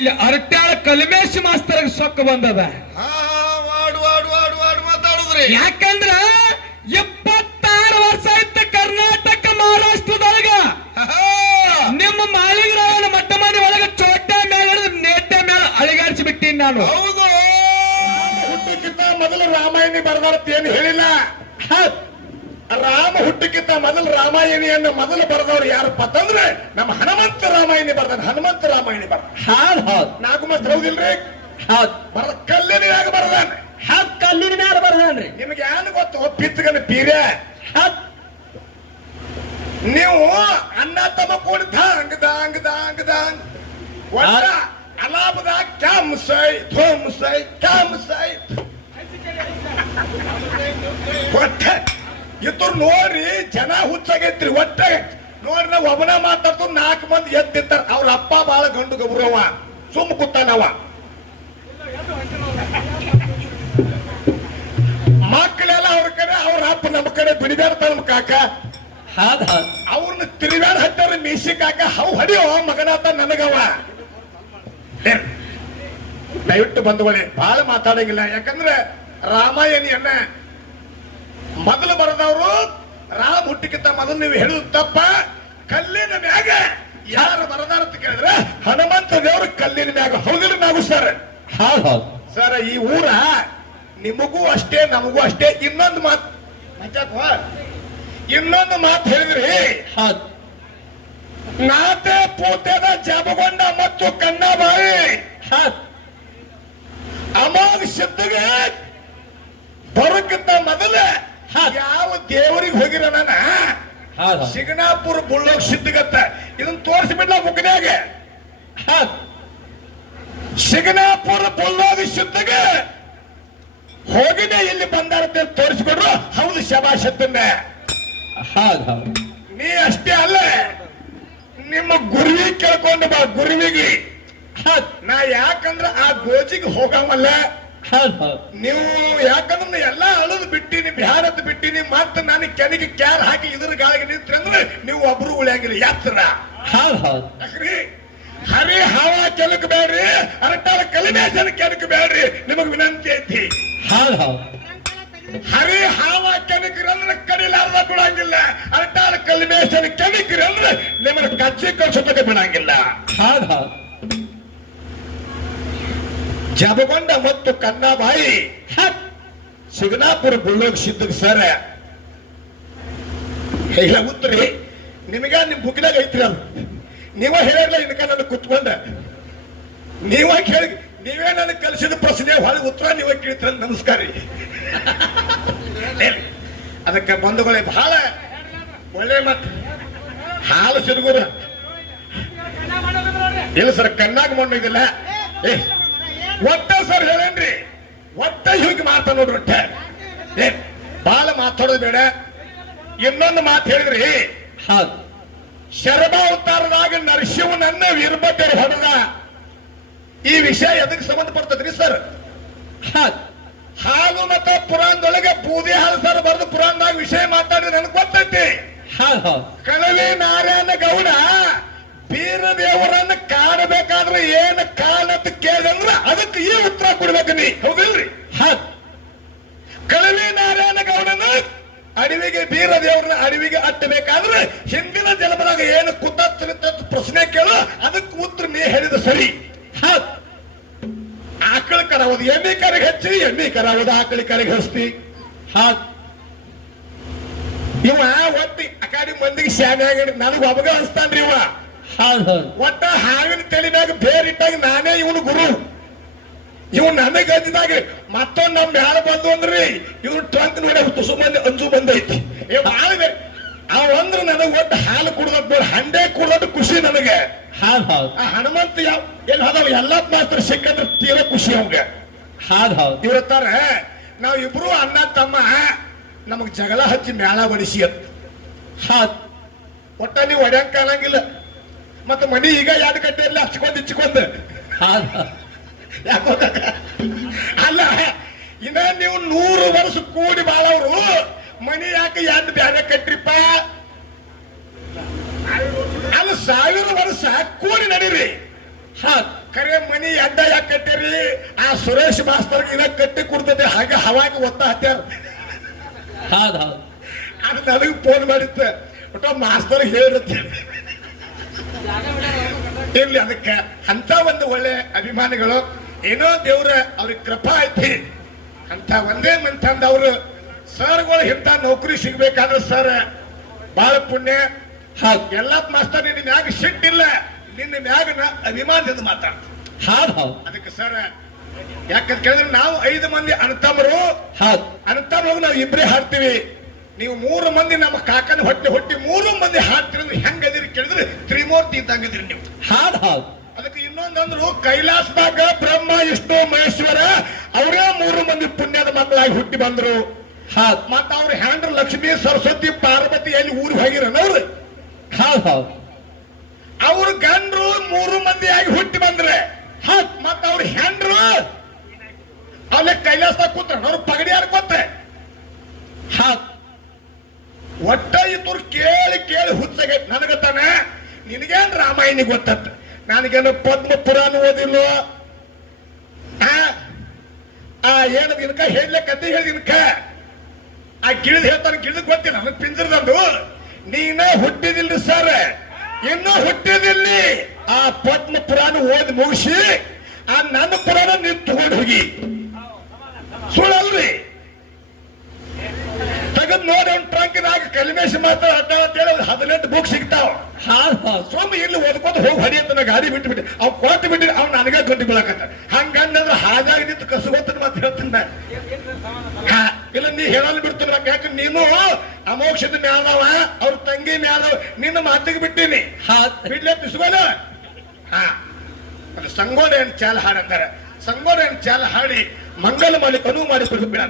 ಇಲ್ಲಿ ಅರಟ್ಯಾಳ ಕಲ್ಮೇಶ್ ಮಾಸ್ತರ್ ಸೊಕ್ಕ ಬಂದದ. ಮಾತಾಡುದ್ರಿ ಯಾಕಂದ್ರ 26 ವರ್ಷ ಆಯ್ತು ಕರ್ನಾಟಕ ಮಹಾರಾಷ್ಟ್ರದೊಳಗ ನಿಮ್ಮ ಮಾಳಿಗರಾಯನ ಮಟ್ಟ ಮನೆ ಒಳಗ ಚೋಟ ಮೇಲೆ ನೇಟೆ ಮೇಲೆ ಅಳಿಗಾಡಿಸಿ ಬಿಟ್ಟಿನಿ ನಾನು. ಹೌದು, ಹುಟ್ಟಕ್ಕಿಂತ ಮೊದಲು ರಾಮಾಯಣಿ ಬರ್ದಾರತ್ ಏನು ಹೇಳಿಲ್ಲ. ರಾಮ ಹುಟ್ಟಕ್ಕಿಂತ ಮೊದಲು ರಾಮಾಯಣಿಯನ್ನು ಮೊದಲು ಬರೆದವ್ರು ಯಾರಪ್ಪ ಅಂತಂದ್ರೆ ನಮ್ಮ ಹನುಮಂತ ರಾಮಾಯಣಿ ಬರ್ದಾನ. ಹನುಮಂತ ರಾಮಾಯಣಿ ಬರ್ದ ನಾಲ್ಕು ಮಾಸ್ತ್ರ ಹೌದಿಲ್ರಿ? ಬರದ ಕಲ್ಲಿನ ಮ್ಯಾಗ ಬರ್ದಾನ. ಕಲ್ಲಿನ ಮ್ಯಾಲ ಬರ್ದಾನ್ರಿ. ನಿಮ್ಗೆ ಏನು ಗೊತ್ತು? ಪಿತ್ತಗನ ಪೀರೆ ನೀವು ಅನ್ನ ತಮ್ಮ ಕೂಡಿ ದಾಂಗ್ ದಾಂಗ್ ದಾಂಗ್ ದಾಂಗ್ ಒಟ್ಟ ಅಲಾಬದಾಗ ಕ್ಯಾಮ್ ಸೈ ಥೋಮ್ ಸೈ ಕ್ಯಾಮ್ ಸೈ ಒಟ್ಟ ಇದ್ರು ನೋಡ್ರಿ ಜನ ಹುಚ್ಚಾಗೈತ್ರಿ. ಒಟ್ಟ ನೋಡ್ರಿ ನಾವ್ ಒಬ್ಬನ ಮಾತಾಡ್ತು 4 ಮಂದಿ ಎದ್ದಿರ್ತಾರ. ಅವ್ರ ಅಪ್ಪ ಬಾಳ ಗಂಡು ಗಬ್ರವ ಸುಮ್ ಕೂತಾನವ. ಮಕ್ಕಳೆಲ್ಲ ಅವ್ರ ಕಡೆ, ಅವ್ರ ಅಪ್ಪ ನಮ್ಮ ಕಡೆ ಬಿಡಿದಾಡ್ತಾರ. ನಮ್ಮ ಕಾಕ ಅವ್ರನ್ನ ತಿರುಗಾಡ ಹತ್ತಾರ ಮೀಸಿ ಕಾಕ ಅವ್ ಹೊಡಿಯೋ ಮಗನಾತ ನನಗವ. ದಯವಿಟ್ಟು ಬಂಧುಗಳೇ ಬಹಳ ಮಾತಾಡಂಗಿಲ್ಲ. ಯಾಕಂದ್ರೆ ರಾಮಾಯಣಿಯನ್ನ ಮೊದಲು ಬರೆದವರು ರಾಮ ಹುಟ್ಟಿಕ್ಕಿಂತ ಮೊದಲು ನೀವು ಹೇಳುದು ತಪ್ಪ. ಕಲ್ಲಿನ ಮ್ಯಾಗ ಯಾರು ಬರದಾರ ಅಂತ ಕೇಳಿದ್ರೆ ಹನುಮಂತ ದೇವರು ಕಲ್ಲಿನ ಮ್ಯಾಗ. ಹೌದಿಲ್ಲ ನಾವು ಸರ್? ಸರ್, ಈ ಊರ ನಿಮಗೂ ಅಷ್ಟೇ ನಮಗೂ ಅಷ್ಟೇ. ಇನ್ನೊಂದು ಮಾತು ಹೇಳಿದ್ರಿ. ನಾತೆ ಪೂತೆದ ಜಬಗೊಂಡ ಮತ್ತು ಕನ್ನಬಾಯಿ ಅಮೋಘ ಸಿದ್ಧಗೆ ಬರೋಕ್ಕಿಂತ ಮೊದಲ ಯಾವ ದೇವರಿಗೆ ಹೋಗಿರೋಣ ಸಿಗನಾಪುರ ಬುಳ್ಳೋಗ್ ಸಿದ್ಧಗತ್ತ. ಇದನ್ನ ತೋರಿಸ್ಬಿಡ್ಲ ಬುಕ್ನ್ಯಾಗ. ಸಿಗನಾಪುರ ಬುಳ್ಳೋಗ ಸಿದ್ಧಗೆ ಹೋಗಿನೇ ಇಲ್ಲಿ ಬಂದಾರ ತೋರಿಸ್ಕೊಡ್ರು. ಹೌದು, ಶಬಾಷತ್ತನ್ನ. ನೀ ಅಷ್ಟೇ ಅಲ್ಲ, ನಿಮ್ಮ ಗುರುವಿ ಕೇಳ್ಕೊಂಡು ಬಾ. ಗುರುವಿಗೆ ನಾ ಯಾಕಂದ್ರ ಆ ಗೋಜಿಗೆ ಹೋಗವಲ್ಲ. ನೀವು ಯಾಕಂದ್ರೆ ಎಲ್ಲ ಅಳದ್ ಬಿಟ್ಟಿನಿ, ಬ್ಯಾರದ್ ಬಿಟ್ಟಿನಿ. ಮತ್ತ ನಾನು ಕೆನಿಗೆ ಕ್ಯಾರ್ ಹಾಕಿ ಇದ್ರ ಗಾಳಿಗೆ ನಿಂತ್ರಿ ಅಂದ್ರೆ ನೀವು ಒಬ್ರು ಉಳಿಯಂಗಿಲ್ಲ. ಯಾತ್ರ ಯಾಕ್ರಿ? ಹರಿ ಹಾವ ಕೆಲಕ್ ಬೇಡ್ರಿ, ಅರಟಾಳ ಕಲಿಮೇಶನ ಕೆನಕ್ ಬೇಡ್ರಿ. ನಿಮಗ್ ವಿನಂತಿ ಐತಿ. ಹರಿ ಹಾವ ಕೆನಕ್ರಿ ಅಂದ್ರೆ ಕಡಿಲಾರ್ದ ಬಿಡಂಗಿಲ್ಲ. ಅರಟಾಳ ಕಲಿಮೇಶನ ಕೆನಕ್ರಿ ಅಂದ್ರೆ ನಿಮ್ಮನ್ನ ಕಚ್ಚಿ ಕಳ್ಸೋದಕ್ಕೆ ಬಿಡಂಗಿಲ್ಲ. ಜಬಗೊಂಡ ಮತ್ತು ಕನ್ನಬಾಯಿ ಸಿಗನಾಪುರ ಬುಳ್ಳೋಗ್ ಸಿದ್ಧಗ್ ಸರ್ ಇಲ್ಲ ಉತ್ತರಿ ನಿಮಗ ನಿಮ್ ಬುಕ್ನಾಗ ಐತ್ರಿ. ಅದು ನೀವ ಹೇಳಿರ್ಲ ಇನ್ಕ ನನಗೆ ಕುತ್ಕೊಂಡ ನೀವ ಕೇಳಿ ನೀವೇ ನನಗೆ ಕಲಿಸಿದ ಪ್ರಶ್ನೆ ಹೊಳೆ ಉತ್ತರ ನೀವ ಕೇಳ್ತೀರ. ನಮಸ್ಕಾರ. ಅದಕ್ಕೆ ಬಂಧುಗಳೇ ಬಹಳ ಒಳ್ಳೆ ಮಾತು. ಹಾಲು ಸಿರುಗುರ ಇಲ್ಲ ಸರ್, ಕಣ್ಣಾಗ ಮಣ್ಣಿದಿಲ್ಲ. ಒಟ್ಟ ಸರ್ ಹೇಳೇನ್ರಿ, ಒಟ್ಟ ಹೀಗೆ ಮಾತಾ ನೋಡ್ರಿ. ಒಟ್ಟ ಬಾಳ ಮಾತಾಡೋದು ಬೇಡ. ಇನ್ನೊಂದು ಮಾತು ಹೇಳಿದ್ರಿ. ಶರಭಾವತಾರದಾಗ ನರಸಿಂಹನನ್ನ ವೀರಭದ್ರರು ಹೊಡೆದ. ಈ ವಿಷಯ ಎದಕ್ಕೆ ಸಂಬಂಧಪಡ್ತದ್ರಿ ಸರ್? ಹಾಲು ಮತ ಪುರಾಣದೊಳಗೆ ಬೂದಿ ಹಾಲು ಸರ್ ಬರೆದು ಪುರಾಣದಾಗ ವಿಷಯ ಮಾತಾಡಿದ್ರೆ ನನಗೆ ಗೊತ್ತೈತಿ. ಕಳವಿ ನಾರಾಯಣ ಗೌಡ ಬೀರ ದೇವರನ್ನ ಕಾಣಬೇಕಾದ್ರೆ ಏನ್ ಕಾರಣ ಅಂತ ಕೇಳಿದಂದ್ರ ಅದಕ್ಕೆ ಈ ಉತ್ತರ ಕೊಡ್ಬೇಕು ನೀ. ಹೌದಿಲ್ರಿ? ಕಳವಿ ನಾರಾಯಣ ಗೌಡನ ಅಡವಿಗೆ ಬೀರ ದೇವರನ್ನ ಅಡವಿಗೆ ಅಟ್ಟಬೇಕಾದ್ರೆ ಹಿಂದಿನ ಜನ್ಮದಾಗ ಏನು ಕುತ್ತ ಪ್ರಶ್ನೆ ಕೇಳು, ಅದಕ್ಕೆ ಉತ್ತರ ನೀ ಹೇಳಿದ ಸರಿ. ಆಕಳ ಕರಾವದು ಎಮ್ಮಿ ಕರೆಗೆ ಹಚ್ಚಿ, ಎಮ್ಮಿ ಕರಾವದು ಆಕಳಿ ಕರೆಗೆ ಹಚ್ತಿ. ಇವ ಒಟ್ಟಿ ಅಕಾಡಿ ಮಂದಿಗೆ ಶಾನೆ ಆಗಿ ನನಗೆ ಒಬ್ಬಗ ಹಚ್ತಾನ್ರಿ. ಇವ ಒಟ್ಟ ಹಾವಿನ ತಲೆಮ್ಯಾಗ ಬೇರಿಟ್ಟಾಗ ನಾನೇ ಇವನು ಗುರು. ಇವ್ ನನಗೆ ಹಚ್ಚಿದಾಗ ಮತ್ತೊಂದು ನಮ್ ಮ್ಯಾಲ ಬಂದು ಅಂದ್ರಿ ಇವ್ರು ಟ್ರಂಕ್ ನೋಡಿ ತುಸು ಮಂದಿ ಅಂಜು ಬಂದೈತಿ. ಅವ ಅಂದ್ರ ನನಗೆ ಒಟ್ಟು ಹಾಲು ಕುಡ್ದದ್ ನೋಡಿ ಹಂಡೆ ಕುಡ್ದಟ್ಟು ಖುಷಿ ನನಗೆ. ಹನುಮಂತ ಯಾವ ಎಲ್ಲಿ ಹೋದವ ಎಲ್ಲ ಮಾತ್ರ ಸಿಕ್ಕಂದ್ರೆ ತೀರಾ ಖುಷಿ ಅವಂಗ. ಇವ್ರತ್ತಾರ ನಾವ್ ಇಬ್ರು ಅಣ್ಣ ತಮ್ಮ ನಮಗ್ ಜಗಳ ಹಚ್ಚಿ ಮ್ಯಾಲ ಬಡಿಸಿ ಅಂತ. ಒಟ್ಟ ನೀವು ಹೊಡ್ಯಂಗ್ ಕಾಣಂಗಿಲ್ಲ. ಮತ್ತ ಮನಿ ಈಗ 2 ಗಂಟೆಯಲ್ಲಿ ಹಚ್ಕೊಂಡ್ ಯಾಕೋ ಅಲ್ಲ, ಇನ್ನ ನೀವು 100 ವರ್ಷ ಕೂಡಿ ಬಾಳವ್ರು ಮನಿ ಯಾಕೆ 2 ಬ್ಯಾರೆ ಕಟ್ರಿಪ್ಪ? ಅಲ್ಲ, 1000 ವರ್ಷ ಕೂಡಿ ನಡೀರಿ. ಕರೆ ಮನಿ ಅಡ್ಡ ಯಾಕೆ ಕಟ್ಟಿರಿ ಆ ಸುರೇಶ್ ಮಾಸ್ತರ್ ಇನ್ನ ಕಟ್ಟಿ ಕೊಡ್ತದೆ ಹಾಗೆ ಹವಾಗಿ ಒತ್ತ ಹತ್ಯಾರ ಹೌದ್ ಹೌದ್ ಅದು ನನಗೆ ಫೋನ್ ಮಾಡಿತ್ತ ಒಟ್ಟ ಮಾಸ್ತರ್ ಹೇಳಿರುತ್ತೆ ಇರ್ಲಿ ಅದಕ್ಕೆ ಅಂತ ಒಂದು ಒಳ್ಳೆ ಅಭಿಮಾನಿಗಳು ಏನೋ ದೇವ್ರ ಅವ್ರಿಗೆ ಕೃಪಾ ಐತಿ ಅಂತ ಒಂದೇ ಮಂತಂದ ಅವರು ಸರ್ಗಳು ಇಂಥ ನೌಕರಿ ಸಿಗ್ಬೇಕಾದ್ರೆ ಸರ್ ಬಹಳ ಪುಣ್ಯ ಎಲ್ಲ ಮಾಸ್ತರ್ ನಿನ್ನ ಮ್ಯಾಗ ಸಿಟ್ಟಿಲ್ಲ ನಿನ್ನ ಮ್ಯಾಗ ಅಭಿಮಾನದಿಂದ ಮಾತಾಡ್ತ ಹೌದ್ ಹೌದ್ ಅದಕ್ಕೆ ಸರ್ ಯಾಕಂತ ಕೇಳಿದ್ರೆ ನಾವು 5 ಮಂದಿ ಅಣ್ಣತಮ್ಮರು ಹೌದ್ ಅಣ್ಣತಮ್ಮರು ನಾವು ಇಬ್ಬರೇ ಹಾಡ್ತೀವಿ ನೀವು 3 ಮಂದಿ ನಮ್ಮ ಕಾಕನ ಹೊಟ್ಟಿ 3 ಮಂದಿ ಹಾಡ್ತಿರಂದ್ರೆ ಹೆಂಗದಿರಿ ಕೇಳಿದ್ರೆ ತ್ರಿಮೂರ್ತಿ ಇದ್ದಂಗದಿರಿ ನೀವು ಹೌದ್ ಹೌದ್ ಅದಕ್ಕೆ ಇನ್ನೊಂದಂದ್ರು ಕೈಲಾಸದಾಗ ಬ್ರಹ್ಮ ವಿಷ್ಣು ಮಹೇಶ್ವರ ಅವರೇ 3 ಮಂದಿ ಪುಣ್ಯದ ಮಕ್ಕಳಾಗಿ ಹುಟ್ಟಿ ಬಂದ್ರು ಹೌದ್ ಮತ್ತ ಅವ್ರ ಹ್ಯಾಂಡ್ರ ಲಕ್ಷ್ಮೀ ಸರಸ್ವತಿ ಪಾರ್ವತಿ ಎಲ್ಲಿ ಊರಿಗೆ ಹೋಗಿರನವ್ರು ಹೌದ್ ಹೌದ್ ಅವ್ರ ಗಂಡ್ರು 3 ಮಂದಿಯಾಗಿ ಹುಟ್ಟಿ ಬಂದ್ರೆ ಮತ್ತ ಅವ್ರ ಹೆಂಡ್ರು ಅಲ್ಲೇ ಕೈಲಾಸದಾಗ ಕೂತ್ರ ಅವ್ರು ಪಗಡಿ ಹಾಡ್ಕೊತ್ರೆ ಹೌದ್ ಒಟ್ಟ ಇದ್ರು ಕೇಳಿ ಕೇಳಿ ಹುಚ್ಚಾಗೈತಿ ನನಗತ್ತಾನೆ ನಿನಗೇನ್ ರಾಮಾಯಣ ಗೊತ್ತತ್ತ ನನಗೇನು ಪದ್ಮ ಪುರಾಣ ಓದಿಲ್ವ ಏನು ದಿನಕ ಹೇಳಲೆ ಕತೆ ಹೇಳಿದಿನಕ ಆ ಗಿಳಿದ್ ಹೇಳ್ತಾನೆ ಗಿಳಿದ್ ಗೊತ್ತಿಲ್ಲ ನನಗೆ ಪಿಂಜರದಂದು ನೀನ ಹುಟ್ಟಿದಿಲ್ರಿ ಸರ್ ಇನ್ನೂ ಹುಟ್ಟಿದಿಲ್ಲಿ ಆ ಪದ್ಮ ಪುರಾಣ ಓದಿ ಮುಗಿಸಿ ಆ ನನ್ನ ಪುರಾಣ ನೀವು ತಗೊಂಡು ಹೋಗಿ ಸುಳ್ಳಲ್ರಿ ತೆಗೆದ್ ನೋಡಿ ಅವ್ನ ಟ್ರಂಕಿನಾಗ ಕಲಿಮೇಶ್ ಮಾತಾಡ 18 ಬುಕ್ ಸಿಗ್ತಾವ ಸೊಮ್ಮ ಇಲ್ಲಿ ಓದ್ಕೋತ ಹೋಗಿ ಹೊಡಿ ಅಂತ ನಾ ಗಾಡಿ ಬಿಟ್ಟು ಅವ್ ಕೊಟ್ಟು ಬಿಟ್ಟು ಅವ್ನು ನನಗ ಗಂಟು ಬೀಳಕತ್ತ ಹಂಗಂದ್ರೆ ಹಾಗಾಗಿ ನಿಂತು ಕಸಗೋತ ಮಾತು ಹೇಳ್ತೀನಿ ಇಲ್ಲ ನೀ ಹೇಳಲ್ಲ ಬಿಡ್ತೀನಿ ಯಾಕಂದ್ರೆ ನೀನು ಅಮೋಕ್ಷದ ಮ್ಯಾಲವ ಅವ್ರ ತಂಗಿ ಮ್ಯಾಲವ ನಿನ್ನ ಮಾತಿಗೆ ಬಿಟ್ಟಿನಿ ಬಿಡ್ಲೆ ಬಿಸ್ಕೋದ ಅದು ಸಂಗೋಡ ಏನ್ ಚಾಲ ಹಾಡಂತಾರೆ ಸಂಗೋಡ ಏನ್ ಚಾಲ ಹಾಡಿ ಮಂಗಲ ಮಾಡಿ ಅನುವು ಮಾಡಿ ಬಿಡ